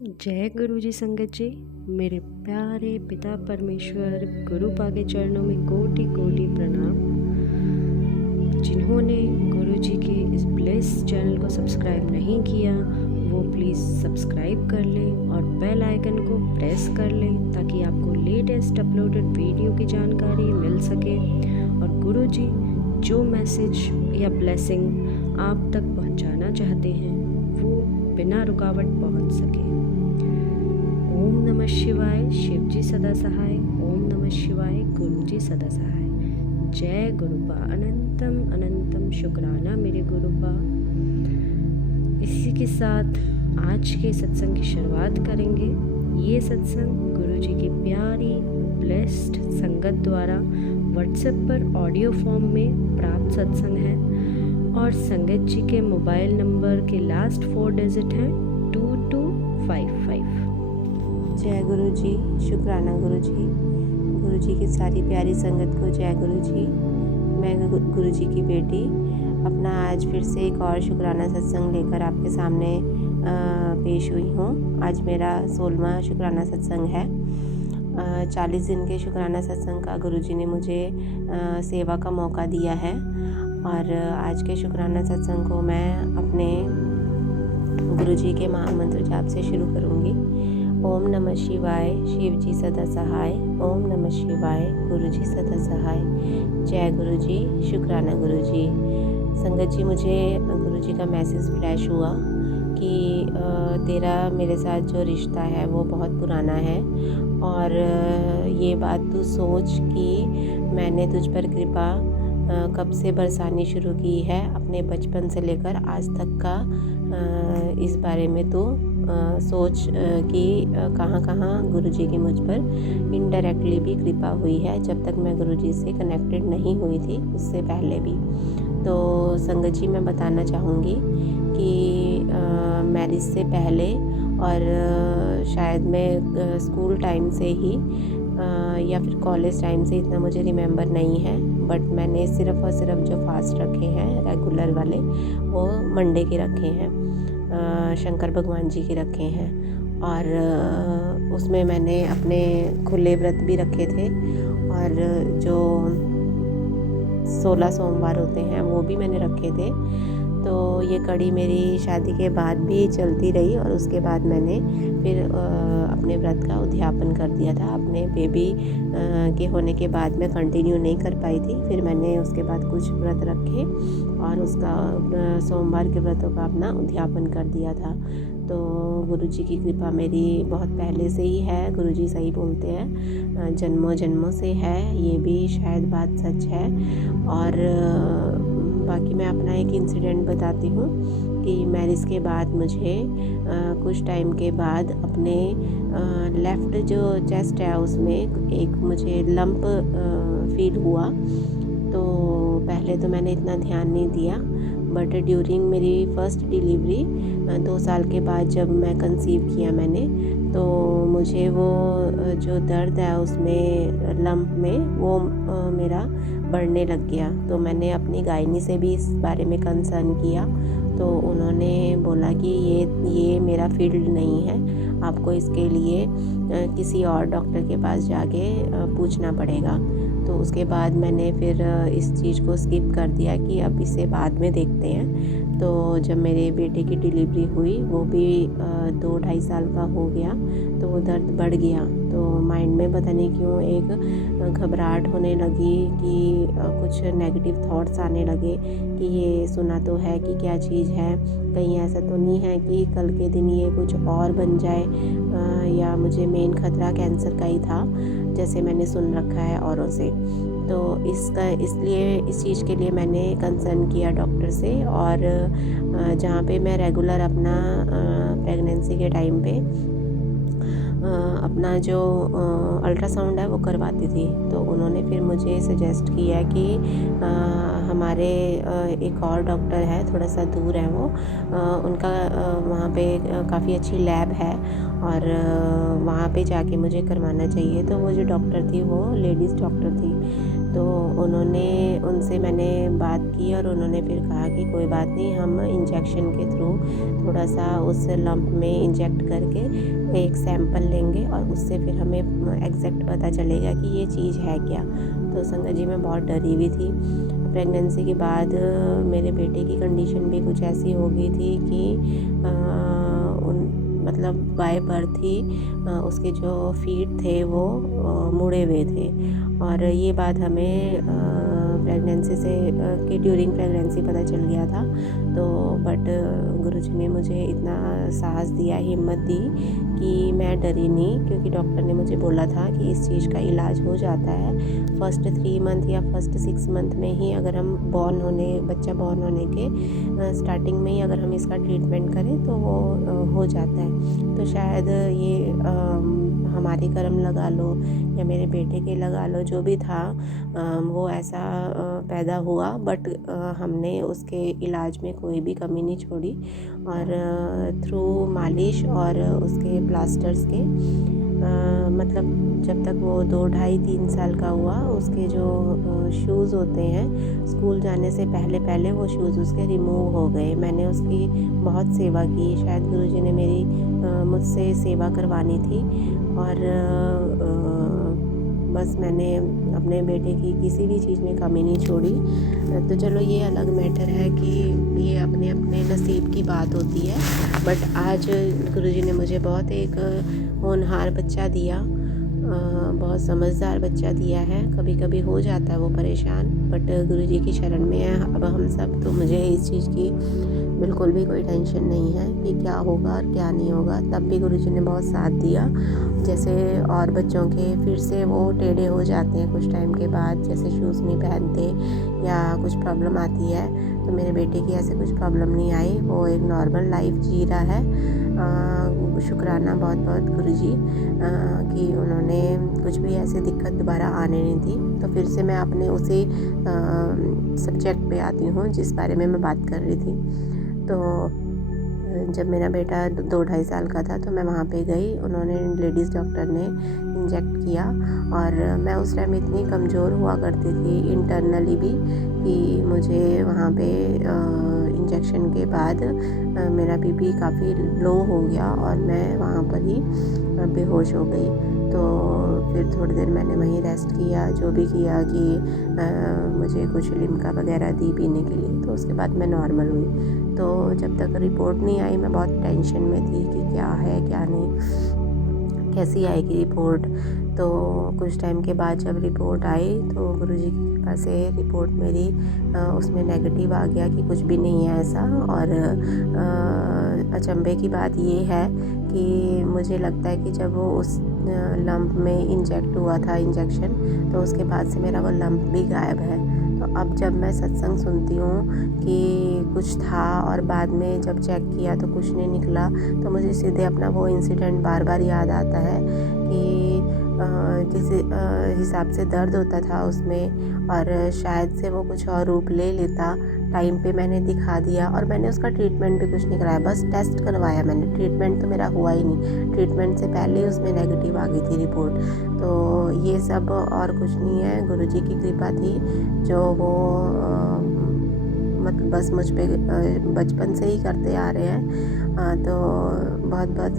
जय गुरु जी संगत जी। मेरे प्यारे पिता परमेश्वर गुरु पाके चरणों में कोटि कोटि प्रणाम। जिन्होंने गुरु जी के इस ब्लेस चैनल को सब्सक्राइब नहीं किया वो प्लीज़ सब्सक्राइब कर लें और बेल आइकन को प्रेस कर लें ताकि आपको लेटेस्ट अपलोडेड वीडियो की जानकारी मिल सके और गुरु जी जो मैसेज या ब्लेसिंग आप तक पहुंचाना चाहते हैं वो बिना रुकावट पहुंच सके। ओम नमः शिवाय, शिव जी सदा सहाय। ओम नमः शिवाय, गुरु जी सदा सहाय। जय गुरुपा, अनंतम अनंतम शुक्राना मेरे गुरुपा। इसी के साथ आज के सत्संग की शुरुआत करेंगे। ये सत्संग गुरु जी की प्यारी ब्लेस्ड संगत द्वारा व्हाट्सएप पर ऑडियो फॉर्म में प्राप्त सत्संग है और संगत जी के मोबाइल नंबर के लास्ट 4 डिजिट हैं 2255। जय गुरु जी, शुक्राना गुरु जी की सारी प्यारी संगत को जय गुरु जी। मैं गुरु जी की बेटी अपना आज फिर से एक और शुक्राना सत्संग लेकर आपके सामने पेश हुई हूँ। आज मेरा 16वां शुक्राना सत्संग है। 40 दिन के शुक्राना सत्संग का गुरु जी ने मुझे सेवा का मौका दिया है और आज के शुक्राना सत्संग को मैं अपने गुरु जी के महामंत्र जाप से शुरू करूँगी। ओम नमः शिवाय, शिव जी सदा सहाय। ओम नमः शिवाय, गुरु जी सदा सहाय। जय गुरु जी, शुक्राना गुरु जी। संगत जी, मुझे गुरु जी का मैसेज फ्लैश हुआ कि तेरा मेरे साथ जो रिश्ता है वो बहुत पुराना है और ये बात तू सोच कि मैंने तुझ पर कृपा कब से बरसानी शुरू की है, अपने बचपन से लेकर आज तक का। इस बारे में तो सोच कि कहाँ कहाँ गुरुजी की मुझ पर इनडायरेक्टली भी कृपा हुई है जब तक मैं गुरुजी से कनेक्टेड नहीं हुई थी, उससे पहले भी। तो संगत जी, मैं बताना चाहूँगी कि मैरिज से पहले और शायद मैं स्कूल टाइम से ही या फिर कॉलेज टाइम से, इतना मुझे रिमेंबर नहीं है, बट मैंने सिर्फ़ और सिर्फ जो फास्ट रखे हैं रेगुलर वाले वो मंडे के रखे हैं, शंकर भगवान जी के रखे हैं और उसमें मैंने अपने खुले व्रत भी रखे थे और जो 16 सोमवार होते हैं वो भी मैंने रखे थे। तो ये कड़ी मेरी शादी के बाद भी चलती रही और उसके बाद मैंने फिर अपने व्रत का उद्यापन कर दिया था। अपने बेबी के होने के बाद मैं कंटिन्यू नहीं कर पाई थी, फिर मैंने उसके बाद कुछ व्रत रखे और उसका सोमवार के व्रतों का अपना उद्यापन कर दिया था। तो गुरु जी की कृपा मेरी बहुत पहले से ही है। गुरु जी सही बोलते हैं, जन्मों जन्मों से है, ये भी शायद बात सच है। और बाकी मैं अपना एक इंसिडेंट बताती हूँ कि मैरिज के बाद मुझे कुछ टाइम के बाद अपने लेफ़्ट जो चेस्ट है उसमें एक मुझे लंप फील हुआ। तो पहले तो मैंने इतना ध्यान नहीं दिया, बट ड्यूरिंग मेरी फर्स्ट डिलीवरी 2 साल के बाद जब मैं कंसीव किया मैंने, तो मुझे वो जो दर्द है उसमें लंप में वो मेरा बढ़ने लग गया। तो मैंने अपनी गायनी से भी इस बारे में कंसर्न किया, तो उन्होंने बोला कि ये मेरा फील्ड नहीं है, आपको इसके लिए किसी और डॉक्टर के पास जाके पूछना पड़ेगा। तो उसके बाद मैंने फिर इस चीज़ को स्किप कर दिया कि अब इसे बाद में देखते हैं। तो जब मेरे बेटे की डिलीवरी हुई वो भी 2-2.5 साल का हो गया, तो वो दर्द बढ़ गया। तो माइंड में पता नहीं क्यों एक घबराहट होने लगी कि कुछ नेगेटिव थॉट्स आने लगे कि ये सुना तो है कि क्या चीज़ है, कहीं ऐसा तो नहीं है कि कल के दिन ये कुछ और बन जाए, या मुझे मेन खतरा कैंसर का ही था जैसे मैंने सुन रखा है औरों से। तो इसलिए इस चीज़ के लिए मैंने कंसर्न किया डॉक्टर से और जहाँ पे मैं रेगुलर अपना प्रेगनेंसी के टाइम पे अपना जो अल्ट्रासाउंड है वो करवाती थी, तो उन्होंने फिर मुझे सजेस्ट किया कि हमारे एक और डॉक्टर है, थोड़ा सा दूर है वो, उनका वहाँ पे काफ़ी अच्छी लैब है और वहाँ पे जाके मुझे करवाना चाहिए। तो वो जो डॉक्टर थी वो लेडीज़ डॉक्टर थी। तो उनसे मैंने बात की और उन्होंने फिर कहा कि कोई बात नहीं, हम इंजेक्शन के थ्रू थोड़ा सा उस लंप में इंजेक्ट करके एक सैंपल लेंगे और उससे फिर हमें एग्जैक्ट पता चलेगा कि ये चीज़ है क्या। तो संगत जी मैं बहुत डरी हुई थी। प्रेगनेंसी के बाद मेरे बेटे की कंडीशन भी कुछ ऐसी हो गई थी कि मतलब बाय बर्थ ही उसके जो फीट थे वो मुड़े हुए थे। और ये बात हमें प्रेगनेंसी से कि ड्यूरिंग प्रेगनेंसी पता चल गया था। तो बट गुरुजी ने मुझे इतना साहस दिया, हिम्मत दी कि मैं डरी नहीं, क्योंकि डॉक्टर ने मुझे बोला था कि इस चीज़ का इलाज हो जाता है फर्स्ट 3 मंथ या फर्स्ट 6 मंथ में ही। अगर हम बच्चा बॉर्न होने के स्टार्टिंग में ही अगर हम इसका ट्रीटमेंट करें तो वो हो जाता है। तो शायद ये हमारे कर्म लगा लो या मेरे बेटे के लगा लो, जो भी था वो ऐसा पैदा हुआ। बट हमने उसके इलाज में कोई भी कमी नहीं छोड़ी और थ्रू मालिश और उसके प्लास्टर्स के मतलब जब तक वो 2, ढाई, 3 साल का हुआ, उसके जो शूज़ होते हैं स्कूल जाने से पहले वो शूज़ उसके रिमूव हो गए। मैंने उसकी बहुत सेवा की, शायद गुरुजी ने मुझसे सेवा करवानी थी। और बस मैंने अपने बेटे की किसी भी चीज़ में कमी नहीं छोड़ी। तो चलो ये अलग मैटर है कि ये अपने अपने नसीब की बात होती है। बट आज गुरुजी ने मुझे बहुत एक होनहार बच्चा दिया, बहुत समझदार बच्चा दिया है। कभी कभी हो जाता है वो परेशान, बट गुरुजी की शरण में है अब हम सब। तो मुझे इस चीज़ की बिल्कुल भी कोई टेंशन नहीं है कि क्या होगा और क्या नहीं होगा। तब भी गुरुजी ने बहुत साथ दिया। जैसे और बच्चों के फिर से वो टेढ़े हो जाते हैं कुछ टाइम के बाद, जैसे शूज़ नहीं पहनते या कुछ प्रॉब्लम आती है, तो मेरे बेटे की ऐसे कुछ प्रॉब्लम नहीं आई। वो एक नॉर्मल लाइफ जी रहा है। शुक्राना बहुत बहुत गुरुजी कि उन्होंने कुछ भी ऐसी दिक्कत दोबारा आने नहीं दी। तो फिर से मैं अपने उसी सब्जेक्ट पे आती हूँ जिस बारे में मैं बात कर रही थी। तो जब मेरा बेटा 2, ढाई साल का था तो मैं वहाँ पे गई, उन्होंने लेडीज़ डॉक्टर ने इंजेक्ट किया। और मैं उस टाइम इतनी कमज़ोर हुआ करती थी इंटरनली भी कि मुझे वहाँ पे इंजेक्शन के बाद मेरा बीपी काफ़ी लो हो गया और मैं वहाँ पर ही बेहोश हो गई। तो फिर थोड़ी देर मैंने वहीं रेस्ट किया, जो भी किया कि मुझे कुछ लिम्का वगैरह दी पीने के लिए। तो उसके बाद मैं नॉर्मल हुई। तो जब तक रिपोर्ट नहीं आई मैं बहुत टेंशन में थी कि क्या है क्या नहीं, कैसी आएगी रिपोर्ट। तो कुछ टाइम के बाद जब रिपोर्ट आई तो गुरुजी की कृपा से रिपोर्ट मेरी उसमें नेगेटिव आ गया कि कुछ भी नहीं है ऐसा। और अचंभे की बात ये है कि मुझे लगता है कि जब वो उस लंप में इंजेक्ट हुआ था इंजेक्शन, तो उसके बाद से मेरा वो लंप भी गायब है। तो अब जब मैं सत्संग सुनती हूँ कि कुछ था और बाद में जब चेक किया तो कुछ नहीं निकला, तो मुझे सीधे अपना वो इंसिडेंट बार बार याद आता है कि जिस हिसाब से दर्द होता था उसमें, और शायद से वो कुछ और रूप ले लेता। टाइम पे मैंने दिखा दिया और मैंने उसका ट्रीटमेंट भी कुछ नहीं कराया, बस टेस्ट करवाया मैंने। ट्रीटमेंट तो मेरा हुआ ही नहीं, ट्रीटमेंट से पहले ही उसमें नेगेटिव आ गई थी रिपोर्ट। तो ये सब और कुछ नहीं है, गुरुजी की कृपा थी जो वो मतलब बस मुझ पे बचपन से ही करते आ रहे हैं। तो बहुत बहुत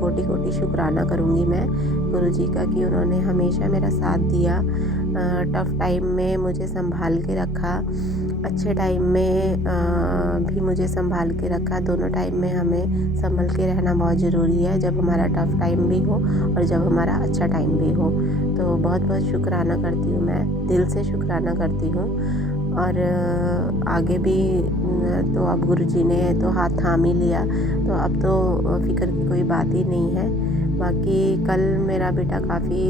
कोटि कोटि शुक्राना करूँगी मैं गुरुजी का कि उन्होंने हमेशा मेरा साथ दिया। टफ़ टाइम में मुझे संभाल के रखा, अच्छे टाइम में भी मुझे संभाल के रखा। दोनों टाइम में हमें संभल के रहना बहुत ज़रूरी है, जब हमारा टफ़ टाइम भी हो और जब हमारा अच्छा टाइम भी हो। तो बहुत बहुत शुक्राना करती हूँ, मैं दिल से शुक्राना करती हूँ। और आगे भी तो अब गुरुजी ने तो हाथ थाम ही लिया, तो अब तो फ़िक्र की कोई बात ही नहीं है। बाकी कल मेरा बेटा काफ़ी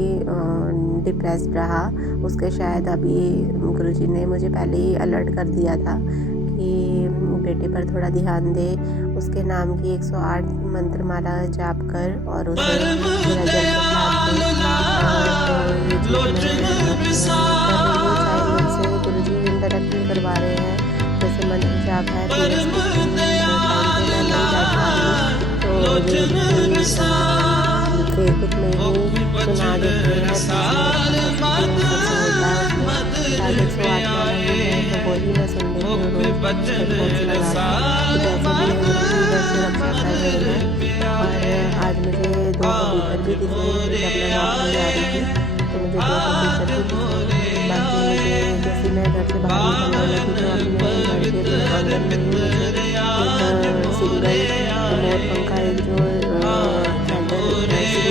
डिप्रेस्ड रहा, उसके शायद अभी गुरुजी ने मुझे पहले ही अलर्ट कर दिया था कि बेटे पर थोड़ा ध्यान दे, उसके नाम की 108 मंत्र माला जाप कर और उसे मेरा जल प्रसाद दे। तो ये चीज़ मैं कर रही हूँ, चाहे मुझसे गुरुजी इंडायरेक्टली करवा रहे हैं, जैसे मंत्र जाप है टाइम पे मैं नहीं बैठ पा रही हूँ, तो मुझे फेसबुक में ही सुना देते हैं, तो उसमें सबसे होता है उसमें हेडफोन्स लगा के। तो जैसे भी है गुरु जी इधर से रक्षा कर रहे हैं। और आज मुझे 2 कबूतर भी दिखे जब मैं वॉक पे जा रही थी, तो मुझे 2 कबूतर भी दिखे। बाकी मुझे जैसे मैं घर से बाहर निकलने लगी तो अपने घर के आंगन में ही मुझे एक सिंगल मोर पंखा, एक जो फैदर सिंगल होता है वो भी दर्शन करने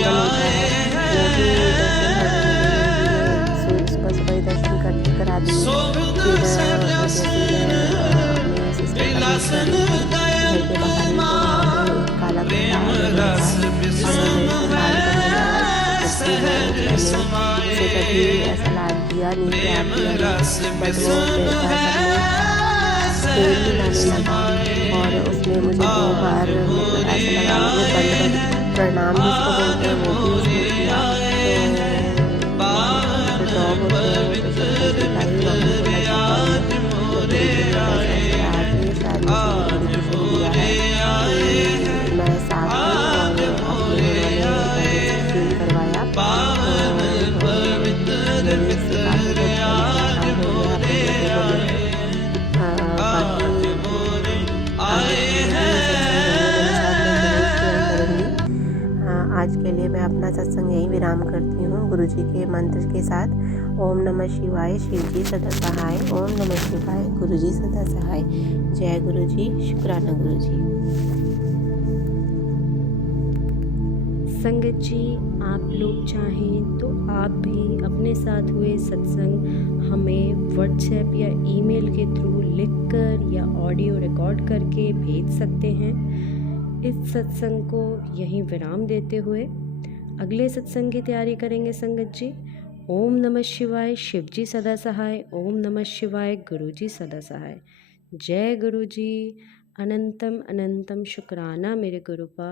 मिले। सुबह सुबह ही दर्शन करा दिए। फिर जैसे मैं अपने सिस्टर का वेट कर रही थी घर के बाहर ही, तो वहाँ पे एक काला कुत्ता आ गया मेरे पास और वो मेरे से लाड करने लगा। जबकि मैंने उसे कभी ऐसा लाड दिया नहीं, प्यार दिया नहीं, बट वो मेरे पास अपने तेल मिलाने लगा। और उसने मुझे 2 बार मतलब ऐसा लगा मुझे दंडवत प्रणाम जिसको बोलते हैं वो भी उसने किया। तो जो डॉग होते हैं वो तो संतुष्टि का ही वाहन बोला जाता है। तो गुरु जी ने बस ऐसे आके शायद मुझे मेडिटेशन दिया है कि मैं साफ हूँ और अपने उन्होंने फील करवाया। तो मेरे से काफ़ी कुछ काम हो गया अपने बेटे को लेकर। बाकी आज के लिए मैं अपना सत्संग यही विराम करती हूँ गुरु जी के मंत्र के साथ। ओम नमः शिवाय, शिव जी सदा सहाय। ओम नमः शिवाय, गुरु जी सदा सहाय। जय गुरु जी, शुक्राना गुरु जी। संगत जी, आप लोग चाहें तो आप भी अपने साथ हुए सत्संग हमें व्हाट्सएप या ईमेल के थ्रू लिखकर या ऑडियो रिकॉर्ड करके भेज सकते हैं। इस सत्संग को यहीं विराम देते हुए अगले सत्संग की तैयारी करेंगे संगत जी। ओम नमः शिवाय, शिव जी सदा सहाय। ओम नमः शिवाय, गुरु जी सदा सहाय। जय गुरु जी। अनंतम अनंतम शुक्राना मेरे गुरुपा।